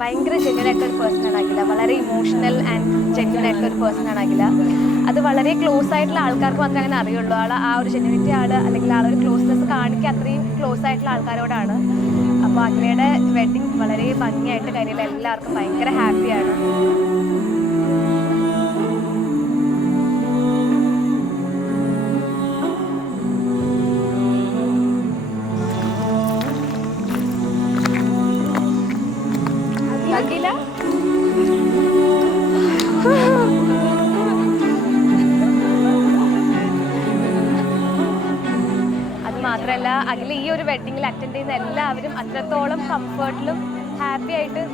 ഭയങ്കര ജെന്യൂൻ ആയിട്ടൊരു പേഴ്സണാണ് അഖില. വളരെ ഇമോഷണൽ ആൻഡ് ജെന്യൂൻ ആയിട്ടുള്ളൊരു പേഴ്സണാണ് അഖില. അത് വളരെ ക്ലോസ് ആയിട്ടുള്ള ആൾക്കാർക്ക് മാത്രമേ അങ്ങനെ അറിയുള്ളൂ. ആ ഒരു ജെന്യൂനിറ്റി അല്ലെങ്കിൽ ആ ഒരു ക്ലോസ്നെസ് കാണിക്കുക അത്രയും ക്ലോസ് ആയിട്ടുള്ള ആൾക്കാരോടാണ്. അപ്പോൾ അഖിലയുടെ വെഡിങ് വളരെ ഭംഗിയായിട്ട് കഴിഞ്ഞാൽ എല്ലാവർക്കും ഭയങ്കര ഹാപ്പിയാണ്. അഖില അത് മാത്രമല്ല, അഖില ഈ ഒരു വെഡിങ്ങിൽ അറ്റൻഡ് ചെയ്യുന്ന എല്ലാവരും അത്രത്തോളം കംഫർട്ടിലും ഹാപ്പി ആയിട്ട്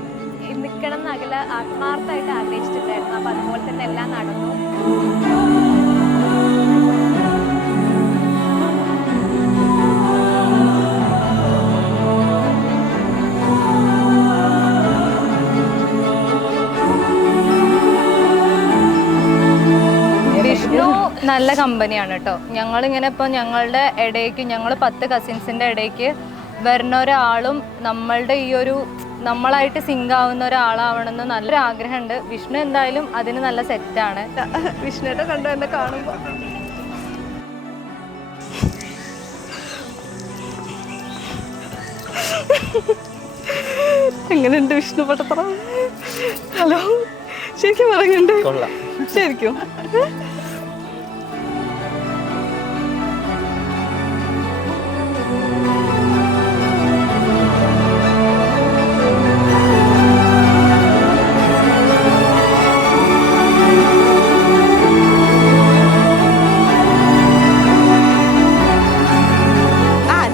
നിൽക്കണം എന്ന് അഖില ആത്മാർത്ഥമായിട്ട് ആഗ്രഹിച്ചിട്ടുണ്ടായിരുന്നു. അപ്പം അതുപോലെ തന്നെ എല്ലാം നടന്നു. വിഷ്ണു നല്ല കമ്പനിയാണ് കേട്ടോ. ഞങ്ങളിങ്ങനെ ഇപ്പോൾ ഞങ്ങളുടെ ഇടയ്ക്ക് ഞങ്ങൾ 10 കസിൻസിൻ്റെ ഇടയ്ക്ക് വരുന്ന ഒരാളും നമ്മളുടെ ഈ ഒരു നമ്മളായിട്ട് സിങ്ക് ആവുന്ന ഒരാളാവണമെന്ന് നല്ലൊരു ആഗ്രഹമുണ്ട്. വിഷ്ണു എന്തായാലും അതിന് നല്ല സെറ്റാണ്. വിഷ്ണുവിനെ കണ്ടു എന്നെ കാണുമ്പോൾ എങ്ങനെയുണ്ട് വിഷ്ണു പട്ടത്തറ? ഹലോ, ശരിക്കും പറയുന്നുണ്ട്? ശരിക്കും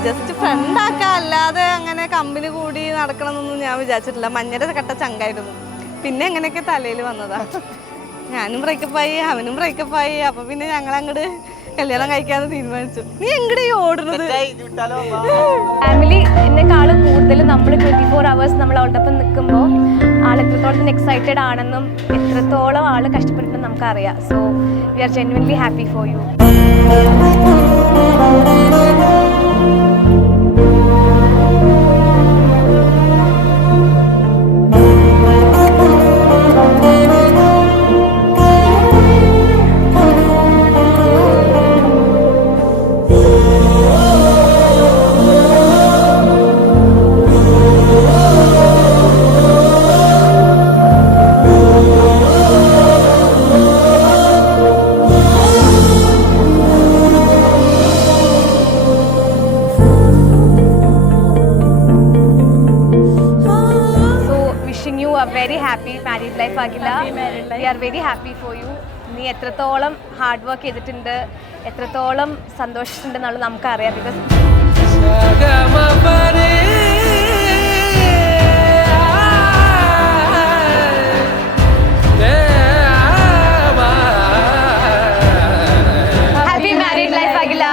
ജസ്റ്റ് ഫ്രണ്ടാക്കാം, അല്ലാതെ അങ്ങനെ കമ്പനി കൂടി നടക്കണമെന്നൊന്നും ഞാൻ വിചാരിച്ചിട്ടില്ല. മഞ്ഞയുടെ കട്ട ചങ്കായിരുന്നു, പിന്നെ എങ്ങനെയൊക്കെ തലയിൽ വന്നതാ. ഞാനും ബ്രേക്കപ്പായി, അവനും ബ്രേക്കപ്പായി. അപ്പൊ പിന്നെ ഞങ്ങൾ അങ്ങോട്ട് കല്യാണം കഴിക്കാന്ന് തീരുമാനിച്ചു. നീ എങ്ങടെ ഓടുന്നത്? ഫാമിലി എന്നെക്കാളും കൂടുതൽ നമ്മൾ 24 hours നമ്മൾ അവളുടെ ഒപ്പം നിൽക്കുമ്പോൾ ആൾ എത്രത്തോളം എക്സൈറ്റഡ് ആണെന്നും എത്രത്തോളം ആൾ കഷ്ടപ്പെട്ടിട്ടുണ്ടെന്ന് നമുക്കറിയാം. So we are genuinely happy for you. Very happy married life ആകില്ല. We are very happy for you. നീ എത്രത്തോളം ഹാർഡ് വർക്ക് ചെയ്തിട്ടുണ്ട്, എത്രത്തോളം സന്തോഷിച്ചിട്ടുണ്ടെന്നുള്ളത് നമുക്കറിയാം. ബിക്കോസ് ഹാപ്പി മാരീഡ് ലൈഫ് ആകില്ല.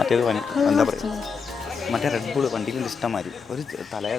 മറ്റേത് പണി എന്താ പറയുക, മറ്റേ റെഡ് ബുൾ വണ്ടിയിൽ ഇഷ്ടംമാതിരി ഒരു തലയാ.